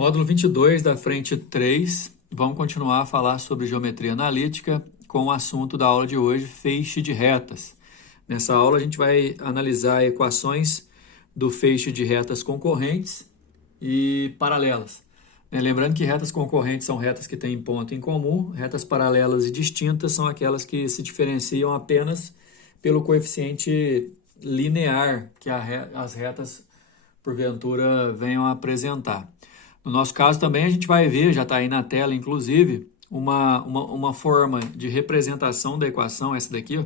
Módulo 22 da frente 3, vamos continuar a falar sobre geometria analítica com o assunto da aula de hoje, feixe de retas. Nessa aula a gente vai analisar equações do feixe de retas concorrentes e paralelas. Lembrando que retas concorrentes são retas que têm ponto em comum, retas paralelas e distintas são aquelas que se diferenciam apenas pelo coeficiente linear que as retas, porventura, venham a apresentar. No nosso caso também a gente vai ver, já está aí na tela inclusive, uma forma de representação da equação, essa daqui, ó,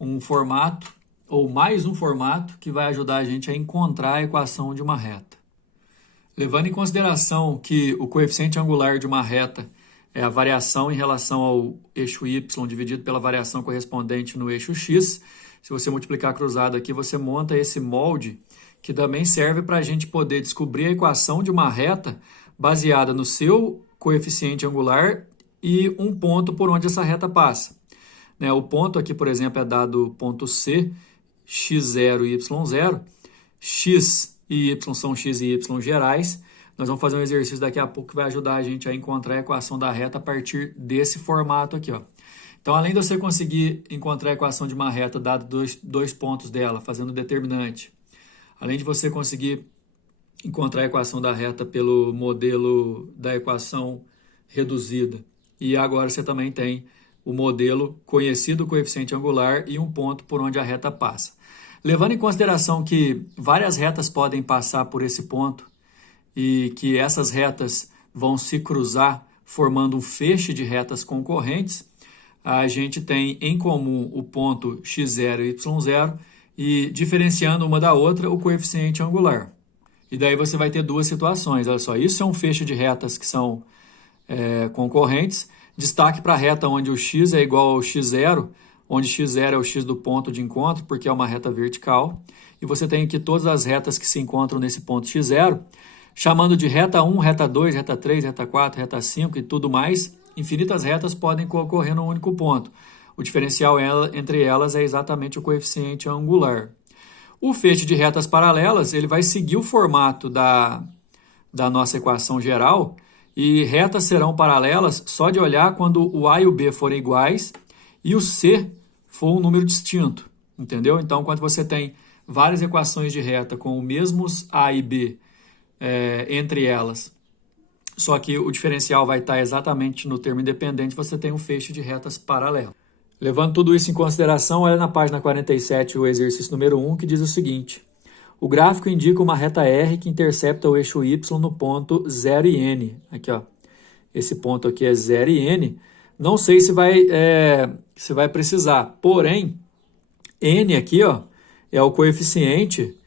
um formato, ou mais um formato, que vai ajudar a gente a encontrar a equação de uma reta. Levando em consideração que o coeficiente angular de uma reta é a variação em relação ao eixo y dividido pela variação correspondente no eixo x, se você multiplicar cruzado aqui, você monta esse molde que também serve para a gente poder descobrir a equação de uma reta baseada no seu coeficiente angular e um ponto por onde essa reta passa. O ponto aqui, por exemplo, é dado ponto C, x0 e y0, x e y são x e y gerais. Nós vamos fazer um exercício daqui a pouco que vai ajudar a gente a encontrar a equação da reta a partir desse formato aqui, ó. Então, além de você conseguir encontrar a equação de uma reta dado dois pontos dela, fazendo determinante, além de você conseguir encontrar a equação da reta pelo modelo da equação reduzida, e agora você também tem o modelo conhecido coeficiente angular e um ponto por onde a reta passa. Levando em consideração que várias retas podem passar por esse ponto e que essas retas vão se cruzar formando um feixe de retas concorrentes, a gente tem em comum o ponto x0 e y0 e diferenciando uma da outra o coeficiente angular. E daí você vai ter duas situações. Olha só, isso é um feixe de retas que são concorrentes. Destaque para a reta onde o x é igual ao x0, onde x0 é o x do ponto de encontro, porque é uma reta vertical. E você tem aqui todas as retas que se encontram nesse ponto x0, chamando de reta 1, reta 2, reta 3, reta 4, reta 5 e tudo mais. Infinitas retas podem concorrer num único ponto. O diferencial entre elas é exatamente o coeficiente angular. O feixe de retas paralelas ele vai seguir o formato da nossa equação geral, e retas serão paralelas só de olhar quando o A e o B forem iguais e o C for um número distinto, entendeu? Então, quando você tem várias equações de reta com os mesmos A e B entre elas, só que o diferencial vai estar exatamente no termo independente, você tem um feixe de retas paralelas. Levando tudo isso em consideração, olha na página 47 o exercício número 1, que diz o seguinte: o gráfico indica uma reta R que intercepta o eixo Y no ponto 0 e N. Aqui, ó. Esse ponto aqui é 0 e N. Não sei se vai precisar, porém, N aqui, ó, é o coeficiente,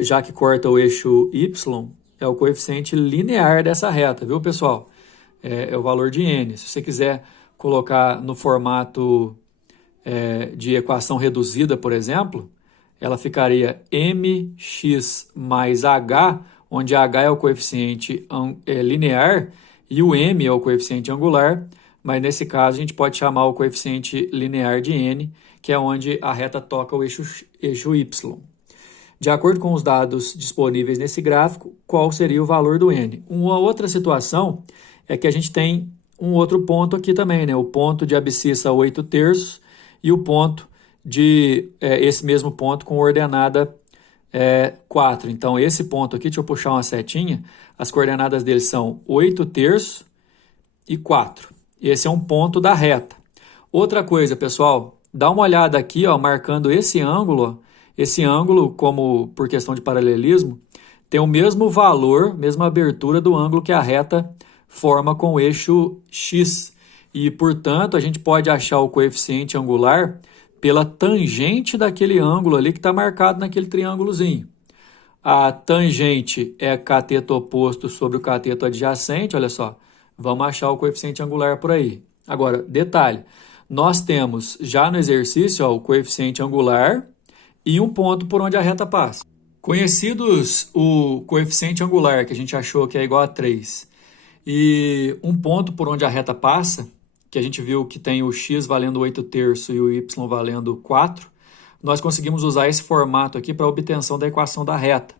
já que corta o eixo Y, é o coeficiente linear dessa reta, viu, pessoal? É o valor de N. Se você quiser colocar no formato de equação reduzida, por exemplo, ela ficaria mx mais h, onde h é o coeficiente linear e o m é o coeficiente angular, mas nesse caso a gente pode chamar o coeficiente linear de n, que é onde a reta toca o eixo y. De acordo com os dados disponíveis nesse gráfico, qual seria o valor do n? Uma outra situação é que a gente tem um outro ponto aqui também, né? O ponto de abscissa 8/3 e o ponto de esse mesmo ponto com ordenada 4. Então, esse ponto aqui, deixa eu puxar uma setinha, as coordenadas dele são 8/3 e 4. Esse é um ponto da reta. Outra coisa, pessoal, dá uma olhada aqui, ó, marcando esse ângulo. Esse ângulo, como por questão de paralelismo, tem o mesmo valor, mesma abertura do ângulo que a reta forma com o eixo x. E, portanto, a gente pode achar o coeficiente angular pela tangente daquele ângulo ali que está marcado naquele triângulozinho. A tangente é cateto oposto sobre o cateto adjacente, olha só. Vamos achar o coeficiente angular por aí. Agora, detalhe, nós temos já no exercício, ó, o coeficiente angular e um ponto por onde a reta passa. Conhecidos o coeficiente angular, que a gente achou que é igual a 3, e um ponto por onde a reta passa, que a gente viu que tem o x valendo 8/3 e o y valendo 4, nós conseguimos usar esse formato aqui para a obtenção da equação da reta.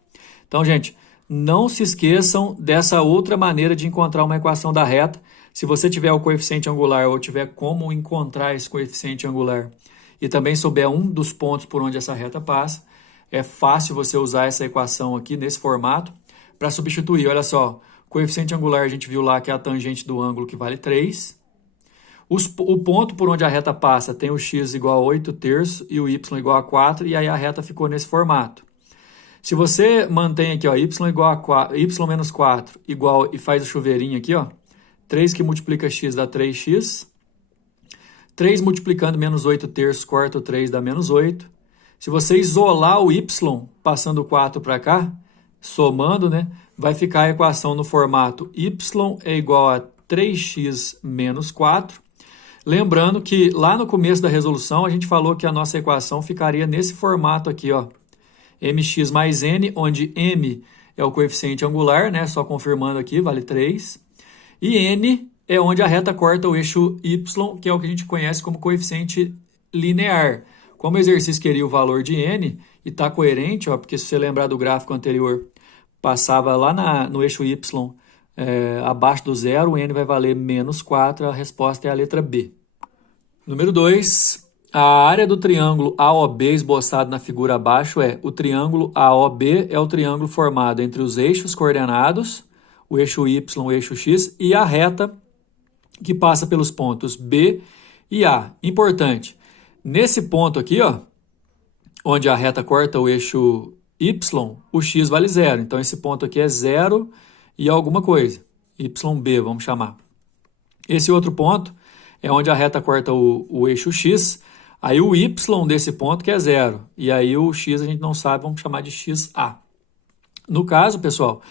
Então, gente, não se esqueçam dessa outra maneira de encontrar uma equação da reta. Se você tiver o coeficiente angular ou tiver como encontrar esse coeficiente angular e também souber um dos pontos por onde essa reta passa, é fácil você usar essa equação aqui nesse formato para substituir. Olha só, coeficiente angular a gente viu lá que é a tangente do ângulo que vale 3. O ponto por onde a reta passa tem o x igual a 8/3 e o y igual a 4, e aí a reta ficou nesse formato. Se você mantém aqui, ó, y igual a 4, y menos 4 igual, e faz o chuveirinho aqui, ó, 3 que multiplica x dá 3x, 3 multiplicando menos 8/3 corta o 3 dá menos 8. Se você isolar o y, passando o 4 para cá, somando, né, vai ficar a equação no formato y é igual a 3x menos 4. Lembrando que lá no começo da resolução a gente falou que a nossa equação ficaria nesse formato aqui, ó, mx mais n, onde m é o coeficiente angular, né, só confirmando aqui, vale 3. E n é onde a reta corta o eixo y, que é o que a gente conhece como coeficiente linear. Como o exercício queria o valor de n, e está coerente, ó, porque se você lembrar do gráfico anterior, passava lá no eixo y abaixo do zero, o n vai valer menos 4, a resposta é a letra B. Número 2, a área do triângulo AOB esboçado na figura abaixo o triângulo AOB é o triângulo formado entre os eixos coordenados, o eixo y, o eixo x, e a reta que passa pelos pontos B e A. Importante, nesse ponto aqui, ó, onde a reta corta o eixo y, o x vale 0. Então, esse ponto aqui é 0 e alguma coisa. YB, vamos chamar. Esse outro ponto é onde a reta corta o eixo x. Aí, o y desse ponto que é 0. E aí, o x a gente não sabe, vamos chamar de XA. No caso, pessoal,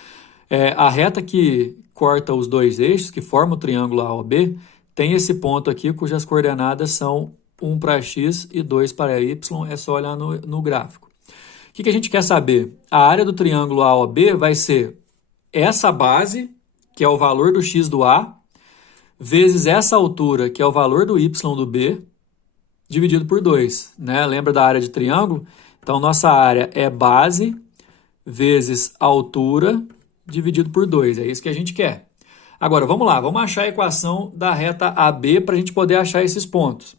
a reta que corta os dois eixos, que forma o triângulo AOB, tem esse ponto aqui cujas coordenadas são 1 para x e 2 para y, é só olhar no gráfico. O que a gente quer saber? A área do triângulo AOB vai ser essa base, que é o valor do x do A, vezes essa altura, que é o valor do y do B, dividido por 2. Né? Lembra da área de triângulo? Então, nossa área é base vezes altura dividido por 2. É isso que a gente quer. Agora, vamos lá. Vamos achar a equação da reta AB para a gente poder achar esses pontos.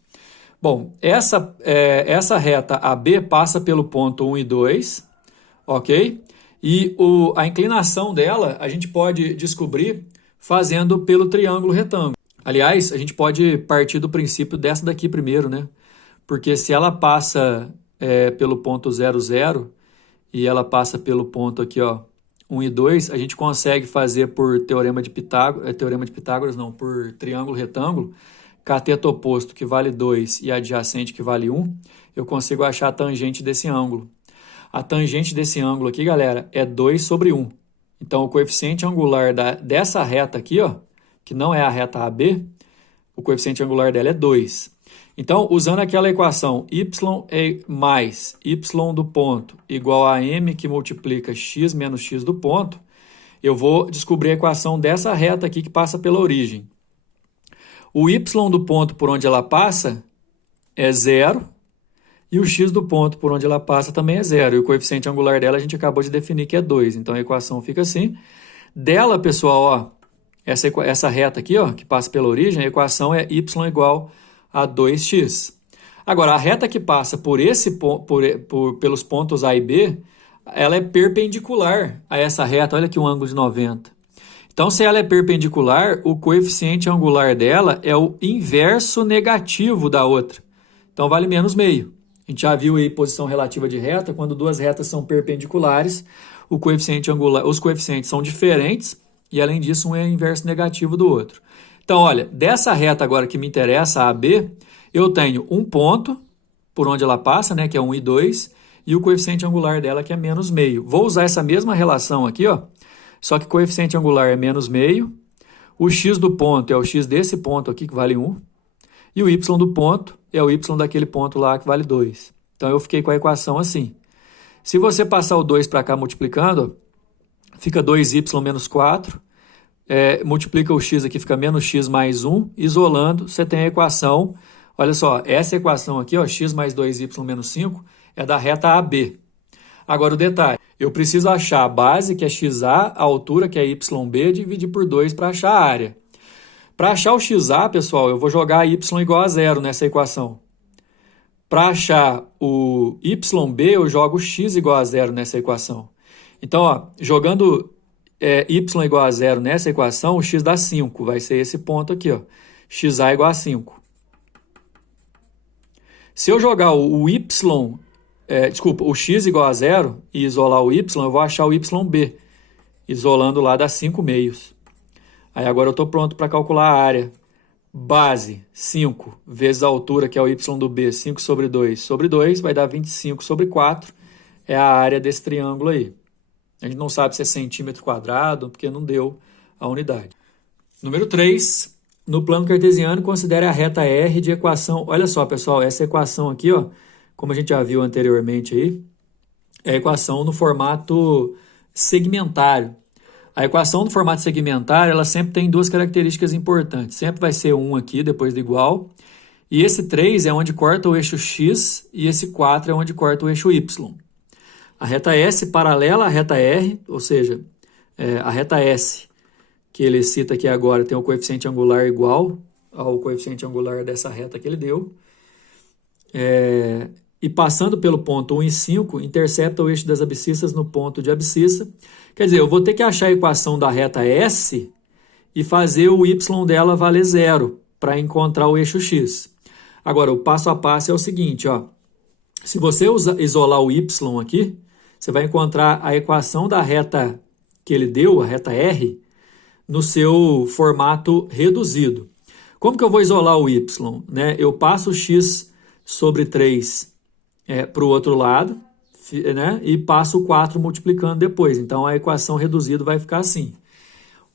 Bom, essa reta AB passa pelo ponto 1 e 2, ok? E a inclinação dela a gente pode descobrir fazendo pelo triângulo retângulo. Aliás, a gente pode partir do princípio dessa daqui primeiro, né? Porque se ela passa pelo ponto 0, 0 e ela passa pelo ponto aqui, ó, 1 e 2, a gente consegue fazer por teorema de Pitágoras, não, por triângulo retângulo, cateto oposto que vale 2 e adjacente que vale 1, eu consigo achar a tangente desse ângulo. A tangente desse ângulo aqui, galera, é 2 sobre 1. Então, o coeficiente angular dessa reta aqui, ó, que não é a reta AB, o coeficiente angular dela é 2. Então, usando aquela equação y mais y do ponto igual a m que multiplica x menos x do ponto, eu vou descobrir a equação dessa reta aqui que passa pela origem. O y do ponto por onde ela passa é 0 e o x do ponto por onde ela passa também é 0. E o coeficiente angular dela a gente acabou de definir que é 2. Então, a equação fica assim. Dela, pessoal, ó, essa reta aqui, ó, que passa pela origem, a equação é y igual a 2x. Agora, a reta que passa pelos pontos A e B, ela é perpendicular a essa reta. Olha aqui um ângulo de 90. Então, se ela é perpendicular, o coeficiente angular dela é o inverso negativo da outra. Então, vale menos meio. A gente já viu aí posição relativa de reta, quando duas retas são perpendiculares, os coeficientes são diferentes e, além disso, um é inverso negativo do outro. Então, olha, dessa reta agora que me interessa, a AB, eu tenho um ponto por onde ela passa, né, que é 1 e 2, e o coeficiente angular dela que é menos meio. Vou usar essa mesma relação aqui, ó, só que o coeficiente angular é menos meio, o x do ponto é o x desse ponto aqui, que vale 1, e o y do ponto é o y daquele ponto lá, que vale 2. Então, eu fiquei com a equação assim. Se você passar o 2 para cá multiplicando, fica 2y menos 4, multiplica o x aqui, fica menos x mais 1, isolando, você tem a equação, olha só, essa equação aqui, ó, x mais 2y menos 5, é da reta AB. Agora, o detalhe, Eu preciso achar a base, que é XA, a altura, que é YB, dividir por 2 para achar a área. Para achar o XA, pessoal, eu vou jogar y igual a 0 nessa equação. Para achar o YB, eu jogo x igual a 0 nessa equação. Então, ó, jogando y igual a 0 nessa equação, o x dá 5. Vai ser esse ponto aqui, ó. XA igual a 5. Se eu jogar o x igual a 0 e isolar o y, eu vou achar o YB. Isolando lá dá 5 meios. Aí agora eu estou pronto para calcular a área. Base, 5 vezes a altura, que é o y do B, 5 sobre 2, vai dar 25 sobre 4. É a área desse triângulo aí. A gente não sabe se é centímetro quadrado, porque não deu a unidade. Número 3. No plano cartesiano, considere a reta R de equação. Olha só, pessoal, essa equação aqui, ó, como a gente já viu anteriormente aí, é a equação no formato segmentário. A equação no formato segmentário, ela sempre tem duas características importantes. Sempre vai ser 1 aqui, depois do igual. E esse 3 é onde corta o eixo X e esse 4 é onde corta o eixo Y. A reta S paralela à reta R, ou seja, a reta S, que ele cita aqui agora, tem o coeficiente angular igual ao coeficiente angular dessa reta que ele deu. E passando pelo ponto 1 e 5, intercepta o eixo das abscissas no ponto de abscissa. Quer dizer, eu vou ter que achar a equação da reta S e fazer o y dela valer 0 para encontrar o eixo x. Agora, o passo a passo é o seguinte, ó. Se você isolar o y aqui, você vai encontrar a equação da reta que ele deu, a reta R, no seu formato reduzido. Como que eu vou isolar o y? Né? Eu passo o x sobre 3 para o outro lado, né? E passo o 4 multiplicando depois. Então, a equação reduzida vai ficar assim.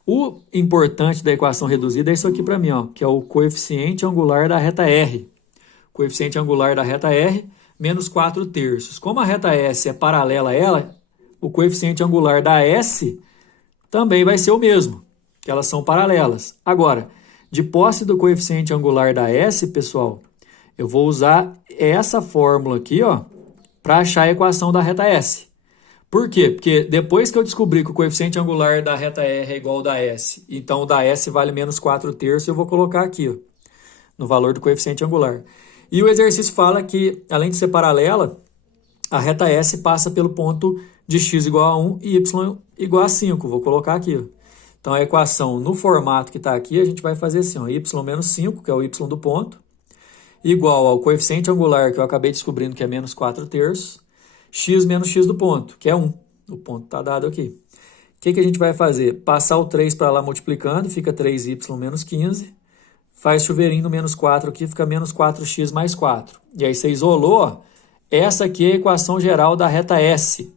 O importante da equação reduzida é isso aqui para mim, ó, que é o coeficiente angular da reta R. Coeficiente angular da reta R, menos 4 terços. Como a reta S é paralela a ela, o coeficiente angular da S também vai ser o mesmo, que elas são paralelas. Agora, de posse do coeficiente angular da S, pessoal, eu vou usar essa fórmula aqui, ó, para achar a equação da reta S. Por quê? Porque depois que eu descobri que o coeficiente angular da reta R é igual ao da S, então o da S vale menos 4 terços, eu vou colocar aqui, ó, no valor do coeficiente angular. E o exercício fala que, além de ser paralela, a reta S passa pelo ponto de x igual a 1 e y igual a 5. Vou colocar aqui, ó. Então, a equação no formato que está aqui, a gente vai fazer assim, ó, y menos 5, que é o y do ponto, igual ao coeficiente angular, que eu acabei descobrindo que é menos 4 terços, x menos x do ponto, que é 1. O ponto está dado aqui. O que a gente vai fazer? Passar o 3 para lá multiplicando, fica 3y menos 15. Faz chuveirinho no menos 4 aqui, fica menos 4x mais 4. E aí você isolou, ó, essa aqui é a equação geral da reta S.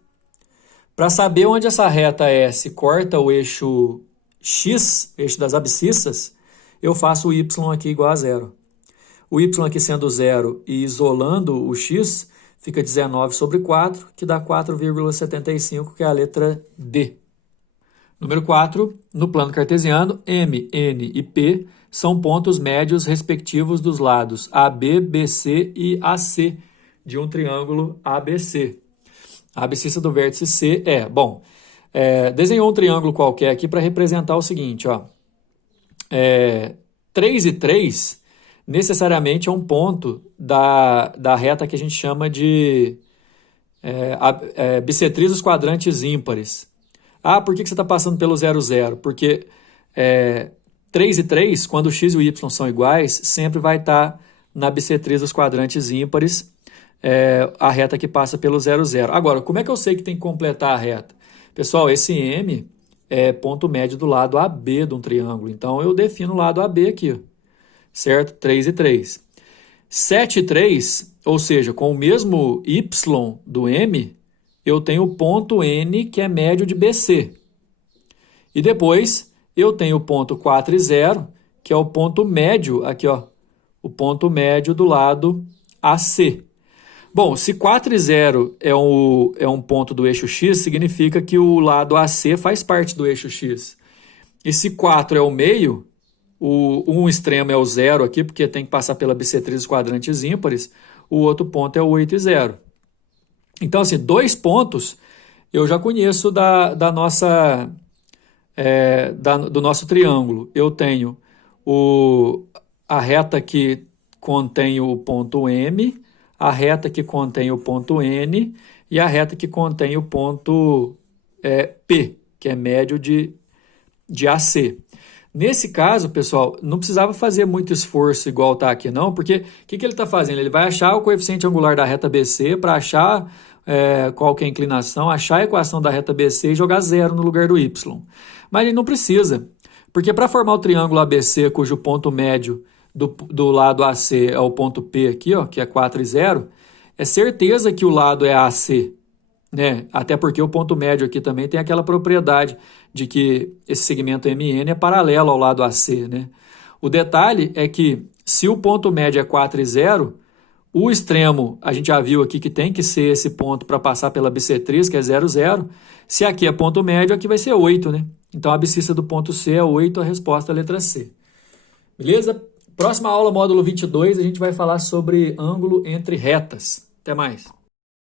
Para saber onde essa reta S corta o eixo X, eixo das abscissas, eu faço o y aqui igual a 0. O y aqui sendo 0 e isolando o x, fica 19 sobre 4, que dá 4,75, que é a letra D. Número 4, no plano cartesiano, M, N e P são pontos médios respectivos dos lados AB, BC e AC de um triângulo ABC. A abscissa do vértice C desenhou um triângulo qualquer aqui para representar o seguinte, ó. 3 e 3 necessariamente é um ponto da reta que a gente chama de bissetriz dos quadrantes ímpares. Ah, por que você está passando pelo 0, 0? Porque 3 e 3, quando o x e o y são iguais, sempre vai estar na bissetriz dos quadrantes ímpares, a reta que passa pelo 0, 0. Agora, como é que eu sei que tem que completar a reta? Pessoal, esse M é ponto médio do lado AB de um triângulo. Então, eu defino o lado AB aqui, ó, certo? 3 e 3. 7 e 3, ou seja, com o mesmo Y do M, eu tenho o ponto N, que é médio de BC. E depois, eu tenho o ponto 4 e 0, que é o ponto médio, aqui, ó, o ponto médio do lado AC. Bom, se 4 e 0 é um ponto do eixo X, significa que o lado AC faz parte do eixo X. E se 4 é o meio, um extremo é o 0 aqui, porque tem que passar pela bissetriz dos quadrantes ímpares, o outro ponto é o 8 e 0. Então, assim, dois pontos eu já conheço da nossa, do nosso triângulo. Eu tenho a reta que contém o ponto M, a reta que contém o ponto N e a reta que contém o ponto P, que é médio de AC. Nesse caso, pessoal, não precisava fazer muito esforço igual está aqui não, porque o que ele está fazendo? Ele vai achar o coeficiente angular da reta BC para achar qual que é a inclinação, achar a equação da reta BC e jogar zero no lugar do Y. Mas ele não precisa, porque para formar o triângulo ABC, cujo ponto médio do lado AC é o ponto P aqui, ó, que é 4 e 0, é certeza que o lado é AC, né? Até porque o ponto médio aqui também tem aquela propriedade de que esse segmento MN é paralelo ao lado AC, né? O detalhe é que se o ponto médio é 4 e 0, o extremo a gente já viu aqui que tem que ser esse ponto para passar pela bissetriz, que é 0, 0. Se aqui é ponto médio, aqui vai ser 8, né? Então a abscissa do ponto C é 8, a resposta é a letra C. Beleza? Próxima aula, módulo 22, a gente vai falar sobre ângulo entre retas. Até mais!